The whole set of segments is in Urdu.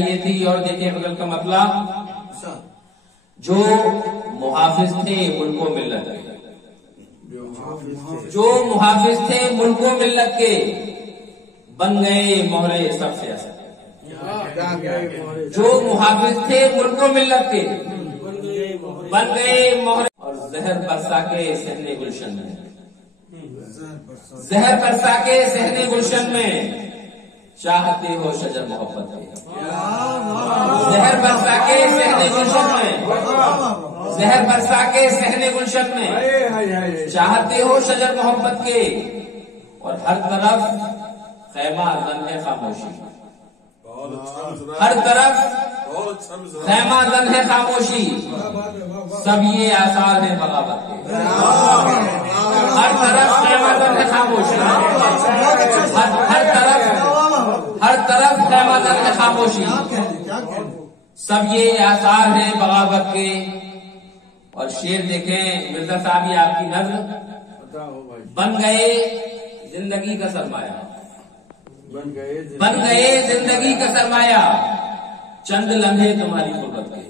یہ تھی اور دیکھیں غزل کا مطلب، جو محافظ تھے ملک و ملت کے، جو محافظ تھے ملک و ملت کے، بن گئے مہرے سب سیاست، جو محافظ تھے ملک و ملت کے بن گئے مہرے، اور زہر برسا کے صحن گلشن میں، زہر برسا کے صحن گلشن میں چاہتے ہو شجر محبت کے، زہر برسا کے صحن گلشن میں، زہر برسا کے صحن گلشن میں چاہتے ہو شجر محبت کے، اور ہر طرف خیمہ زن ہے خاموشی، ہر طرف خیمہ زن ہے خاموشی، سب یہ آثار ہیں بغاوت کے، ہر طرف خیمہ زن ہے خاموشی، ہر طرف خیمہ زن ہے خاموشی، سب یہ آثار ہیں بغاوت کے۔ اور شعر دیکھیں مرزا صاحب، یہ آپ کی نظر، بن گئے زندگی کا سرمایہ، بن گئے زندگی کا سرمایہ، چند لمحے تمہاری غربت کے،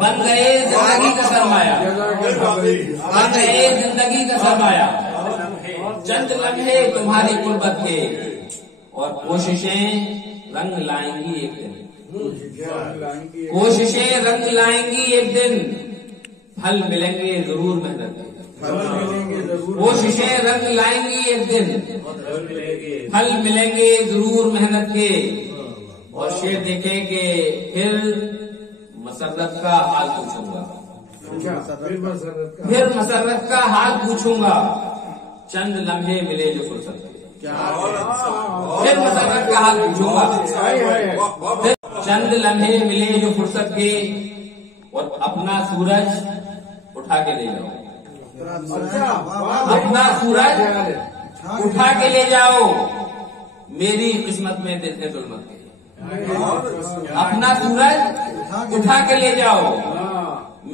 بن گئے زندگی کا سرمایہ، بن گئے زندگی کا سرمایہ، چند لمحے تمہاری غربت کے، اور کوششیں رنگ لائیں گی ایک دن، کوششیں رنگ لائیں گی ایک دن، پھل ملیں گے ضرور محنت کے، کوششیں رنگ لائیں گی ایک دن، پھل ملیں گے ضرور محنت کے۔ اور شعر دیکھیں کہ پھر مسرت کا حال پوچھوں گا، پھر مسرت کا حال پوچھوں گا، چند لمحے ملے جو فرصت کے، پھر مسرت کا حال پوچھوں گا، چند لمحے ملے جو فرصت کے، اور اپنا سورج اٹھا کے لے جاؤ، اپنا سورج اٹھا کے لے جاؤ، میری قسمت میں دل ہے ظلمت کے، اپنا سورج اٹھا کے لے جاؤ،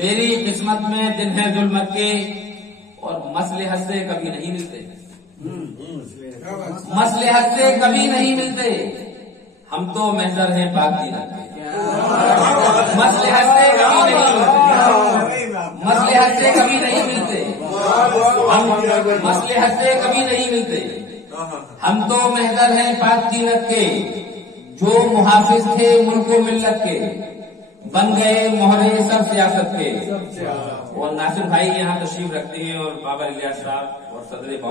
میری قسمت میں دن ہے ظلمت کے، اور مصلحت سے کبھی نہیں ملتے، مصلحت سے کبھی نہیں ملتے، ہم تو محضر ہیں پاک دینت کے، مصلحت سے کبھی نہیں ملتے، مصلحت سے کبھی نہیں ملتے، ہم مصلحت سے کبھی نہیں ملتے، ہم تو محضر ہیں پاک دینت کے، جو محافظ تھے ملک و ملت کے، بن گئے مہرے سب سیاست کے۔ اور ناصر بھائی یہاں تشریف رکھتے ہیں، اور بابا الیاس صاحب اور صدر